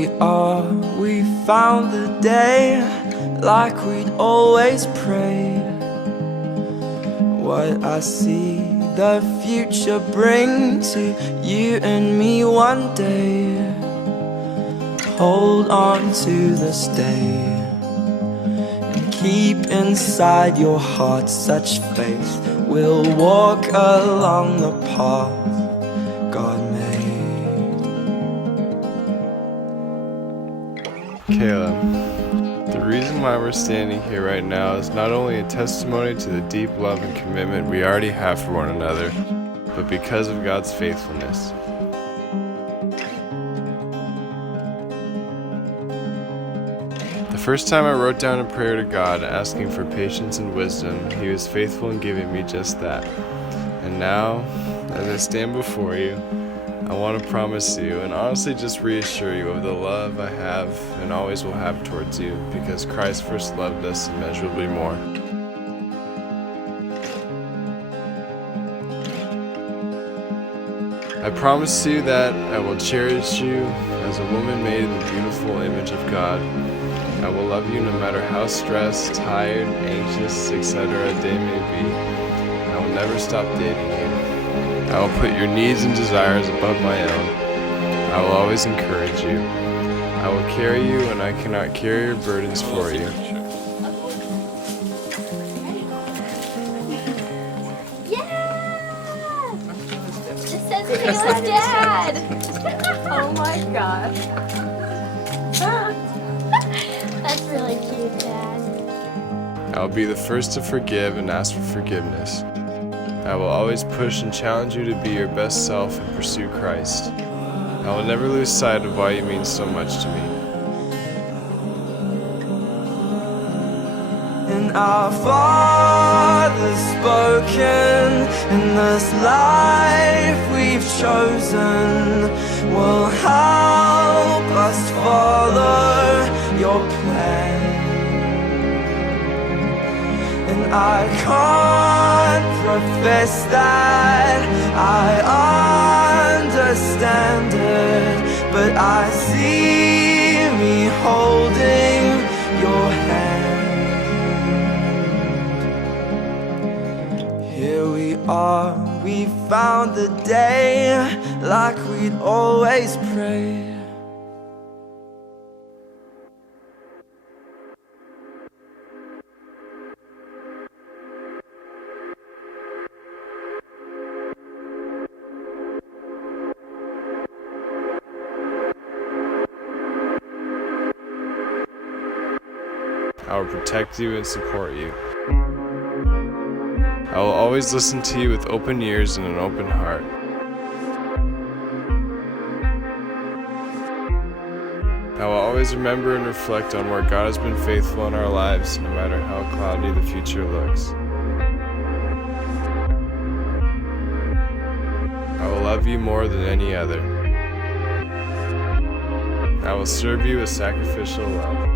we are, we found the day like we'd always prayed. What I see the future bring to you and me one day. Hold on to this day and keep inside your heart such faith. We'll walk along the path God made. Kayla, the reason why we're standing here right now is not only a testimony to the deep love and commitment we already have for one another, but because of God's faithfulness. The first time I wrote down a prayer to God asking for patience and wisdom, He was faithful in giving me just that. And now, as I stand before you, I want to promise you and honestly just reassure you of the love I have and always will have towards you, because Christ first loved us immeasurably more. I promise you that I will cherish you as a woman made in the beautiful image of God. I will love you no matter how stressed, tired, anxious, etc. a day may be. I will never stop dating you. I will put your needs and desires above my own. I will always encourage you. I will carry you when I cannot carry your burdens for you. Yeah! It says Kayla's dad! Oh my gosh. That's really cute, Dad. I will be the first to forgive and ask for forgiveness. I will always push and challenge you to be your best self and pursue Christ. I will never lose sight of why you mean so much to me. And our Father spoken, in this life we've chosen will help us follow your plan. And I can't profess that I understand it, but I see me holding your hand. Here we are, we found the day like we'd always prayed. I will protect you and support you. I will always listen to you with open ears and an open heart. I will always remember and reflect on where God has been faithful in our lives, no matter how cloudy the future looks. I will love you more than any other. I will serve you with sacrificial love.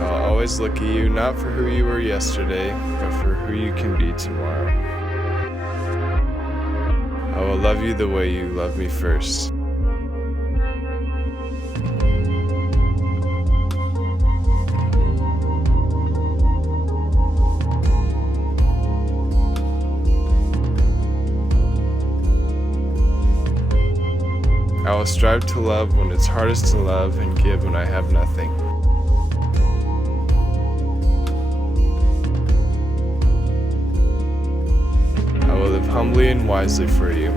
I'll always look at you not for who you were yesterday, but for who you can be tomorrow. I will love you the way you love me first. I will strive to love when it's hardest to love and give when I have nothing. I will live humbly and wisely for you.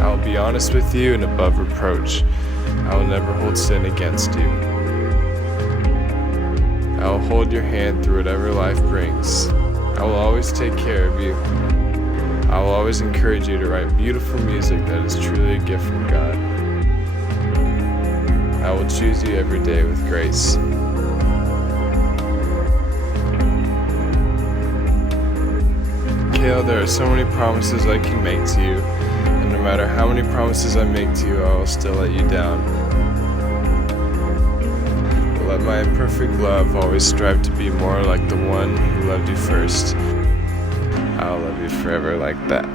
I will be honest with you and above reproach. I will never hold sin against you. I will hold your hand through whatever life brings. I will always take care of you. I will always encourage you to write beautiful music that is truly a gift from God. I will choose you every day with grace. Kayla, there are so many promises I can make to you, and no matter how many promises I make to you, I will still let you down. But let my imperfect love always strive to be more like the one who loved you first. I'll love you forever like that.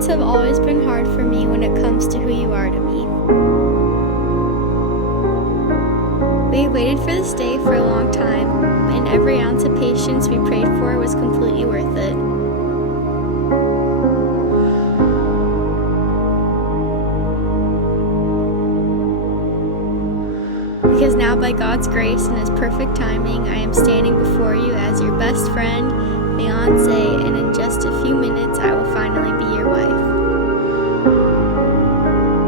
Words have always been hard for me when it comes to who you are to me. We waited for this day for a long time, and every ounce of patience we prayed for was completely worth it. Because now, by God's grace and His perfect timing, I am standing before you as your best friend, fiancé, and in just a few minutes I will finally be your wife.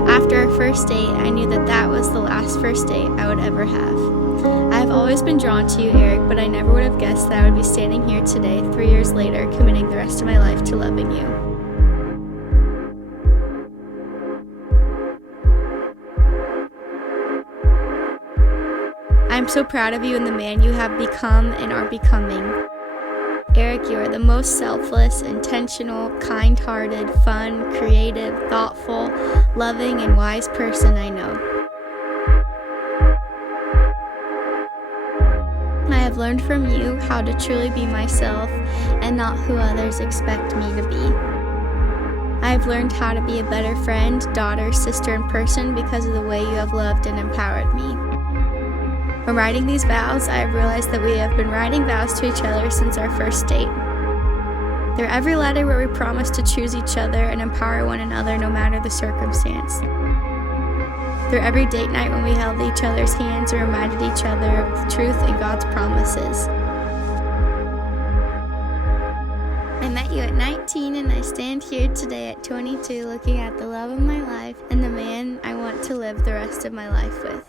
After our first date, I knew that that was the last first date I would ever have. I have always been drawn to you, Erik, but I never would have guessed that I would be standing here today, 3 years later, committing the rest of my life to loving you. I am so proud of you and the man you have become and are becoming. Erik, you are the most selfless, intentional, kind-hearted, fun, creative, thoughtful, loving, and wise person I know. I have learned from you how to truly be myself and not who others expect me to be. I have learned how to be a better friend, daughter, sister, and person because of the way you have loved and empowered me. From writing these vows, I have realized that we have been writing vows to each other since our first date. Through every letter where we promise to choose each other and empower one another no matter the circumstance. Through every date night when we held each other's hands and reminded each other of the truth and God's promises. I met you at 19 and I stand here today at 22 looking at the love of my life and the man I want to live the rest of my life with.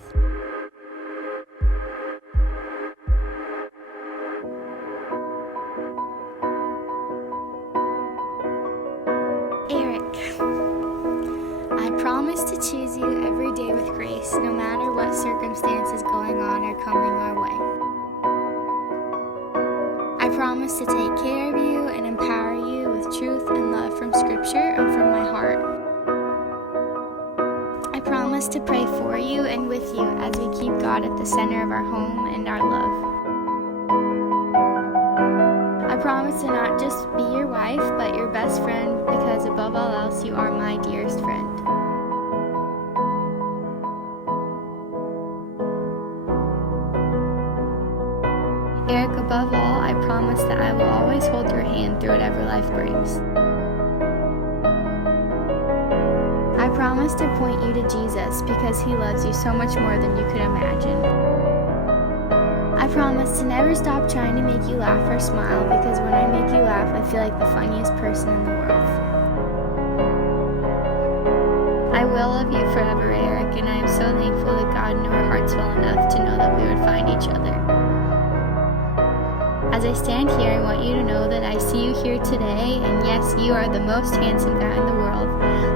Erik, I promise to choose you every day with grace, no matter what circumstances going on or coming our way. I promise to take care of you and empower you with truth and love from Scripture and from my heart. I promise to pray for you and with you as we keep God at the center of our home and our love. I promise to not just be your wife, but your best friend, because above all else, you are my dearest friend. Erik, above all, I promise that I will always hold your hand through whatever life brings. I promise to point you to Jesus because He loves you so much more than you could imagine. I promise to never stop trying to make you laugh or smile because when I make you laugh, I feel like the funniest person in the world. I will love you forever, Erik, and I am so thankful that God knew our hearts well enough to know that we would find each other. As I stand here, I want you to know that I see you here today, and yes, you are the most handsome guy in the world,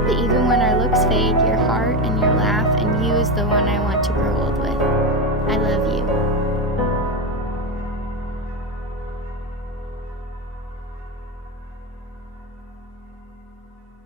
but even when our looks fade, your heart and your laugh and you is the one I want to grow old with.